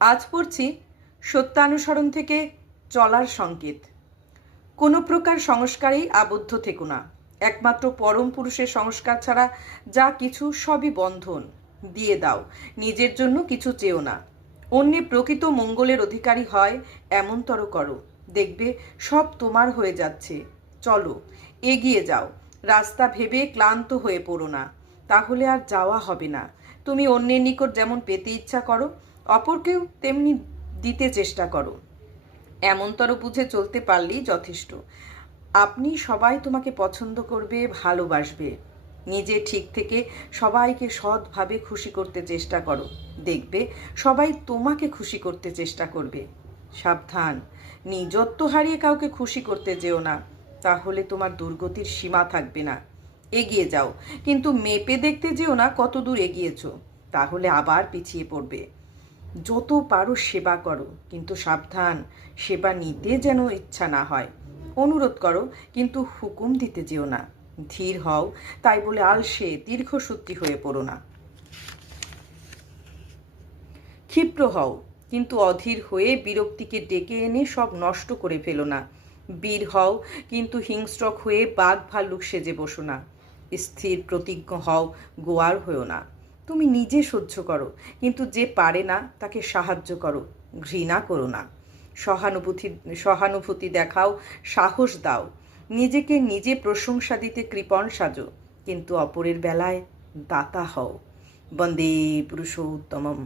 আজ পড়ছি সত্যানুসরণ থেকে চলার সংকেত। কোনো প্রকার সংস্কারেই আবদ্ধ থেকো না। একমাত্র পরম পুরুষের সংস্কার ছাড়া যা কিছু সবই বন্ধন। দিয়ে দাও, নিজের জন্য কিছু চেও না। অন্যে প্রকৃত মঙ্গলের অধিকারী হয় এমনতর করো, দেখবে সব তোমার হয়ে যাচ্ছে। চলো, এগিয়ে যাও। রাস্তা ভেবে ক্লান্ত হয়ে পড়ো না, তাহলে আর যাওয়া হবে না। তুমি অন্যের নিকট যেমন পেতে ইচ্ছা করো, অপরকেও তেমনি দিতে চেষ্টা করো। এমনতর বুঝে চলতে পারলেই যথেষ্ট। আপনি সবাই তোমাকে পছন্দ করবে, ভালোবাসবে। নিজে ঠিক থেকে সবাইকে সৎভাবে খুশি করতে চেষ্টা করো, দেখবে সবাই তোমাকে খুশি করতে চেষ্টা করবে। সাবধান, নিজত্ব হারিয়ে কাউকে খুশি করতে যেও না, তাহলে তোমার দুর্গতির সীমা থাকবে না। এগিয়ে যাও, কিন্তু মেপে দেখতে যেও না কত দূর এগিয়েছো, তাহলে আবার পিছিয়ে পড়বে। যত পারো সেবা করো, কিন্তু সাবধান, সেবা নিতে যেন ইচ্ছা না হয়। অনুরোধ করো, কিন্তু হুকুম দিতে যেও না। ধীর হও, তাই বলে আলসে দীর্ঘসূত্রী হয়ে পড়ো না। ক্ষিপ্র হও, কিন্তু অধীর হয়ে বিরক্তিকে ডেকে এনে সব নষ্ট করে ফেলো না। বীর হও, কিন্তু হিংস্রক হয়ে বাঘ ভাল্লুক সেজে বসো না। স্থির প্রতিজ্ঞ হও, গোয়ার হও না। তুমি নিজে সহ্য করো, কিন্তু যে পারে না তাকে সাহায্য করো, ঘৃণা করো না। সহানুভূতি সহানুভূতি দেখাও, সাহস দাও। নিজেকে নিজে প্রশংসা দিতে কৃপণ সাজো, কিন্তু অপরের বেলায় দাতা হও। বন্দে পুরুষোত্তমম।